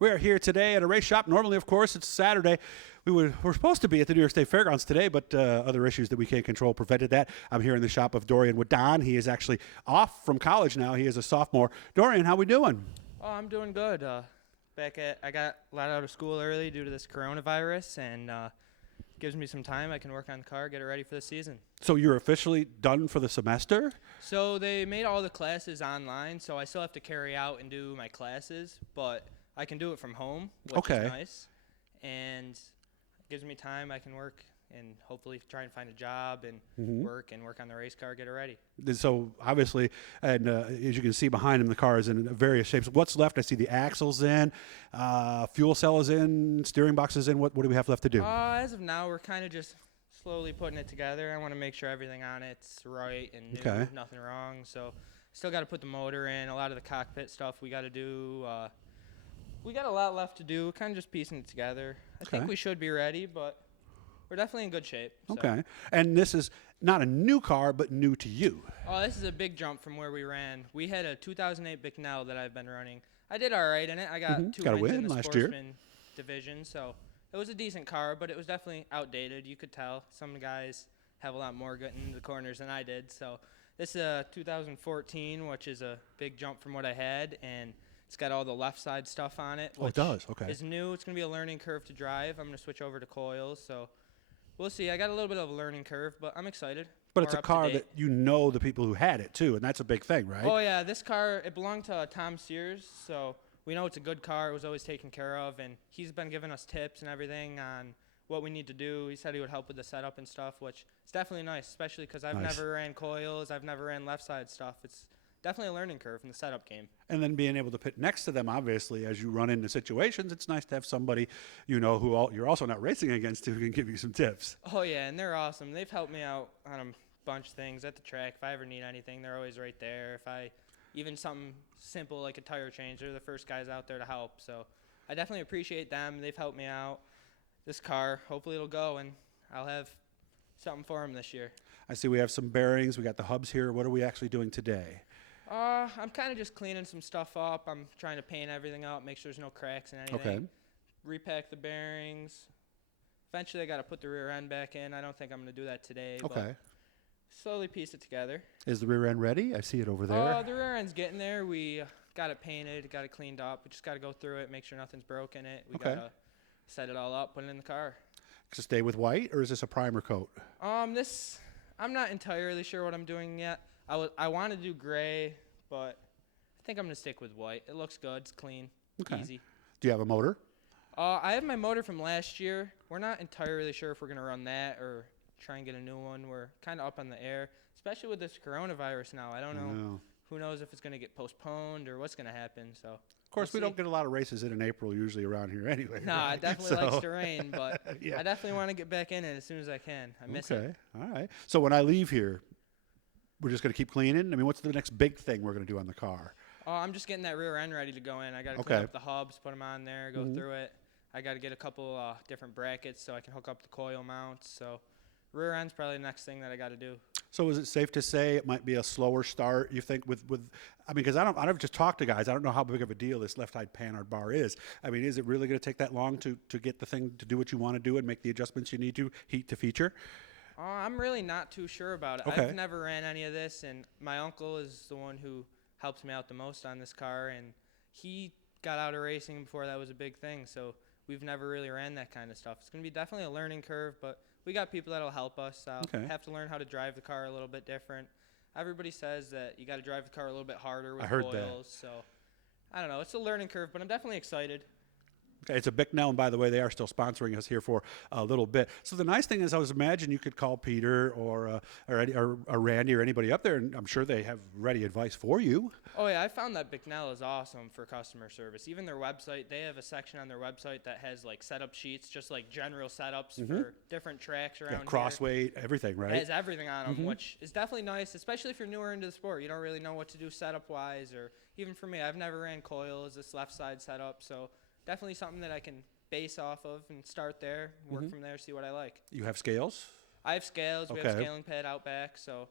We are here today at a race shop. Normally, of course, it's Saturday. We're supposed to be at the New York State Fairgrounds today, but other issues that we can't control prevented that. I'm here in the shop of Dorian Whadan. He is actually off from college now. He is a sophomore. Dorian, how we doing? Oh, I'm doing good. I got let out of school early due to this coronavirus, and gives me some time. I can work on the car, get it ready for the season. So you're officially done for the semester? So they made all the classes online, so I still have to carry out and do my classes, but I can do it from home, which is nice. And it gives me time. I can work and hopefully try and find a job and work on the race car, get it ready. So obviously, and as you can see behind him, the car is in various shapes. What's left? I see the axle's in, fuel cell is in, steering box is in. What do we have left to do? As of now, we're kind of just slowly putting it together. I want to make sure everything on it's right and new, nothing wrong. So still got to put the motor in. A lot of the cockpit stuff we got to do. We got a lot left to do, kind of just piecing it together. I think we should be ready, but we're definitely in good shape. So. Okay. And this is not a new car, but new to you. Oh, this is a big jump from where we ran. We had a 2008 Bicknell that I've been running. I did all right in it. I got two wins in the Sportsman division, so it was a decent car, but it was definitely outdated. You could tell. Some guys have a lot more getting into the corners than I did. So this is a 2014, which is a big jump from what I had, and it's got all the left side stuff on it. Oh, it does? Okay. It's new. It's going to be a learning curve to drive. I'm going to switch over to coils, so we'll see. I got a little bit of a learning curve, but I'm excited. But it's a car that you know the people who had it, too, and that's a big thing, right? Oh, yeah. This car, it belonged to Tom Sears, so we know it's a good car. It was always taken care of, and he's been giving us tips and everything on what we need to do. He said he would help with the setup and stuff, which is definitely nice, especially because I've never ran coils. I've never ran left side stuff. It's definitely a learning curve in the setup game. And then being able to pit next to them, obviously, as you run into situations, it's nice to have somebody, you know, who you're also not racing against who can give you some tips. Oh, yeah, and they're awesome. They've helped me out on a bunch of things at the track. If I ever need anything, they're always right there. Even something simple like a tire change, they're the first guys out there to help. So I definitely appreciate them. They've helped me out. This car, hopefully it'll go, and I'll have something for them this year. I see we have some bearings. We got the hubs here. What are we actually doing today? I'm kind of just cleaning some stuff up. I'm trying to paint everything up, make sure there's no cracks in anything. Okay. Repack the bearings. Eventually, I got to put the rear end back in. I don't think I'm going to do that today. Okay. But slowly piece it together. Is the rear end ready? I see it over there. The rear end's getting there. We got it painted, got it cleaned up. We just got to go through it, make sure nothing's broken it. We got to set it all up, put it in the car. To stay with white, or is this a primer coat? I'm not entirely sure what I'm doing yet. I want to do gray, but I think I'm going to stick with white. It looks good. It's clean. Easy. Do you have a motor? I have my motor from last year. We're not entirely sure if we're going to run that or try and get a new one. We're kind of up in the air, especially with this coronavirus now. I don't know. Who knows if it's going to get postponed or what's going to happen. So, of course, we don't get a lot of races in April usually around here anyway. No, right? It definitely likes to rain, but I definitely want to get back in it as soon as I can. I miss it. Okay, all right. So when I leave here, we're just going to keep cleaning? I mean, what's the next big thing we're going to do on the car? I'm just getting that rear end ready to go in. I got to clean up the hubs, put them on there, go through it. I got to get a couple different brackets so I can hook up the coil mounts. So rear end's probably the next thing that I got to do. So is it safe to say it might be a slower start, you think, with I mean, because I've just talked to guys. I don't know how big of a deal this left-side panhard bar is. I mean, is it really going to take that long to get the thing to do what you want to do and make the adjustments you need to, heat to feature? I'm really not too sure about it. I've never ran any of this, and my uncle is the one who helps me out the most on this car, and he got out of racing before that was a big thing, so we've never really ran that kind of stuff. It's going to be definitely a learning curve, but we got people that'll help us. I'll have to learn how to drive the car a little bit different. Everybody says that you got to drive the car a little bit harder with coils, so I don't know. It's a learning curve, but I'm definitely excited. Okay, it's a Bicknell, and by the way, they are still sponsoring us here for a little bit. So the nice thing is, I was imagining you could call Peter or Randy or anybody up there, and I'm sure they have ready advice for you. Oh yeah, I found that Bicknell is awesome for customer service. Even their website, they have a section on their website that has like setup sheets, just like general setups for different tracks around cross weight, everything, right? It has everything on them, which is definitely nice, especially if you're newer into the sport. You don't really know what to do setup-wise, or even for me, I've never ran coils, this left side setup, so definitely something that I can base off of and start there, work from there, see what I like. You have scales? I have scales. We have a scaling pad out back, so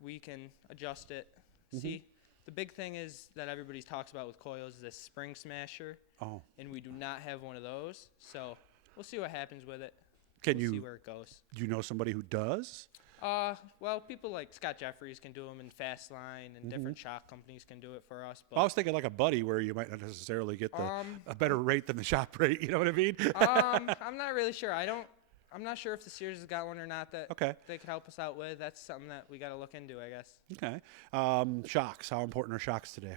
we can adjust it, see the big thing is that everybody talks about with coils is this spring smasher. Oh. And we do not have one of those. So we'll see what happens with it. Can we'll you see where it goes. Do you know somebody who does? Well, people like Scott Jeffries can do them in Fastline, and different shock companies can do it for us. But I was thinking like a buddy where you might not necessarily get a better rate than the shop rate. You know what I mean? I'm not really sure. I'm not sure if the Sears has got one or not that they could help us out with. That's something that we got to look into, I guess. Okay. Shocks. How important are shocks today?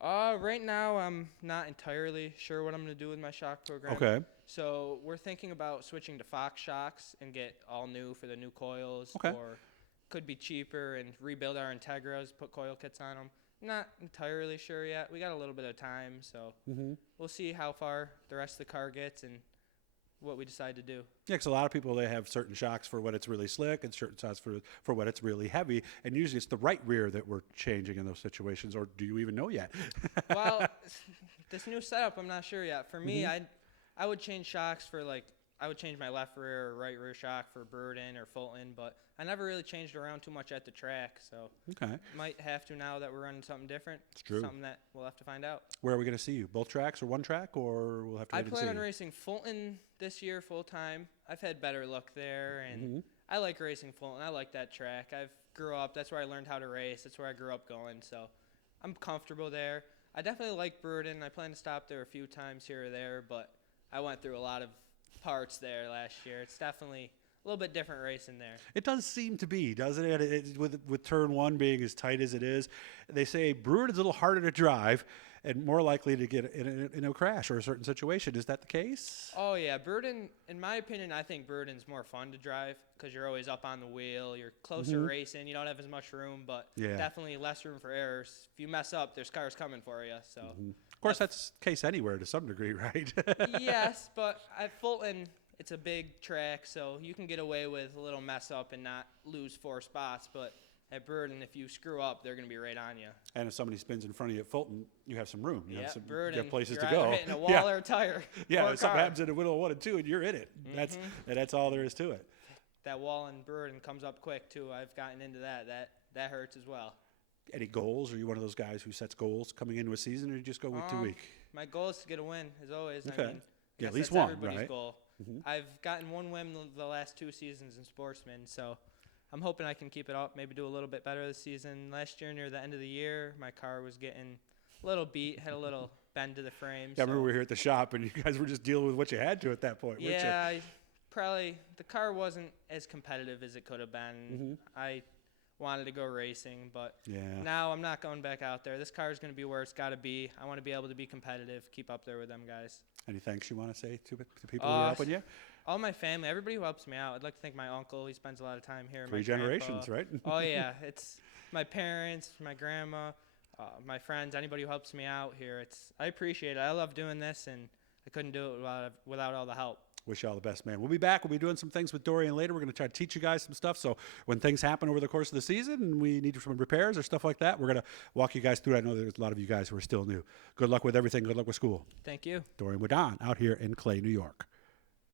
Right now, I'm not entirely sure what I'm going to do with my shock program. Okay. So we're thinking about switching to Fox shocks and get all new for the new coils. Okay. Or could be cheaper and rebuild our Integras, put coil kits on them. Not entirely sure yet. We got a little bit of time, so we'll see how far the rest of the car gets and what we decide to do. Yeah, because a lot of people, they have certain shocks for when it's really slick and certain shocks for when it's really heavy. And usually it's the right rear that we're changing in those situations. Or do you even know yet? Well, this new setup, I'm not sure yet. For me, I would change shocks for I would change my left rear or right rear shock for Burden or Fulton, but I never really changed around too much at the track, so might have to now that we're running something different. It's true. Something that we'll have to find out. Where are we going to see you? Both tracks or one track, or we'll have to wait and see? I plan on racing Fulton this year full time. I've had better luck there, and I like racing Fulton. I like that track. That's where I learned how to race. That's where I grew up going, so I'm comfortable there. I definitely like Burden. I plan to stop there a few times here or there, but I went through a lot of parts there last year. It's definitely a little bit different racing there. It does seem to be, doesn't it? With turn one being as tight as it is, they say Brewerton's a little harder to drive and more likely to get in a crash or a certain situation. Is that the case? Oh, yeah. Burden, in my opinion, I think Burden's more fun to drive because you're always up on the wheel. You're closer racing. You don't have as much room, but definitely less room for errors. If you mess up, there's cars coming for you. So, of course, that's the case anywhere to some degree, right? Yes, but at Fulton, it's a big track, so you can get away with a little mess up and not lose 4 spots. But at Burden, if you screw up, they're going to be right on you. And if somebody spins in front of you at Fulton, you have some room. You have places you're to go. Hitting a wall or a tire. Yeah, if something happens in the middle of 1 and 2, and you're in it. That's all there is to it. That wall in Burden comes up quick too. I've gotten into that. That hurts as well. Any goals? Are you one of those guys who sets goals coming into a season, or you just go week to week? My goal is to get a win, as always. Okay. I mean, at least that's one, everybody's right? goal. I've gotten 1 win the last 2 seasons in Sportsman, so I'm hoping I can keep it up, maybe do a little bit better this season. Last year, near the end of the year, my car was getting a little beat, had a little bend to the frame. Yeah, I remember we were here at the shop, and you guys were just dealing with what you had to at that point. Yeah, the car wasn't as competitive as it could have been. I wanted to go racing, but now I'm not going back out there. This car is going to be where it's got to be. I want to be able to be competitive, keep up there with them guys. Any thanks you want to say to people who are helping you? All my family, everybody who helps me out. I'd like to thank my uncle. He spends a lot of time here. 3 generations, right? Oh, yeah. It's my parents, my grandma, my friends, anybody who helps me out here. I appreciate it. I love doing this, and I couldn't do it without all the help. Wish you all the best, man. We'll be back. We'll be doing some things with Dorian later. We're going to try to teach you guys some stuff. So when things happen over the course of the season and we need some repairs or stuff like that, we're going to walk you guys through. I know there's a lot of you guys who are still new. Good luck with everything. Good luck with school. Thank you. Dorian Whadan out here in Clay, New York.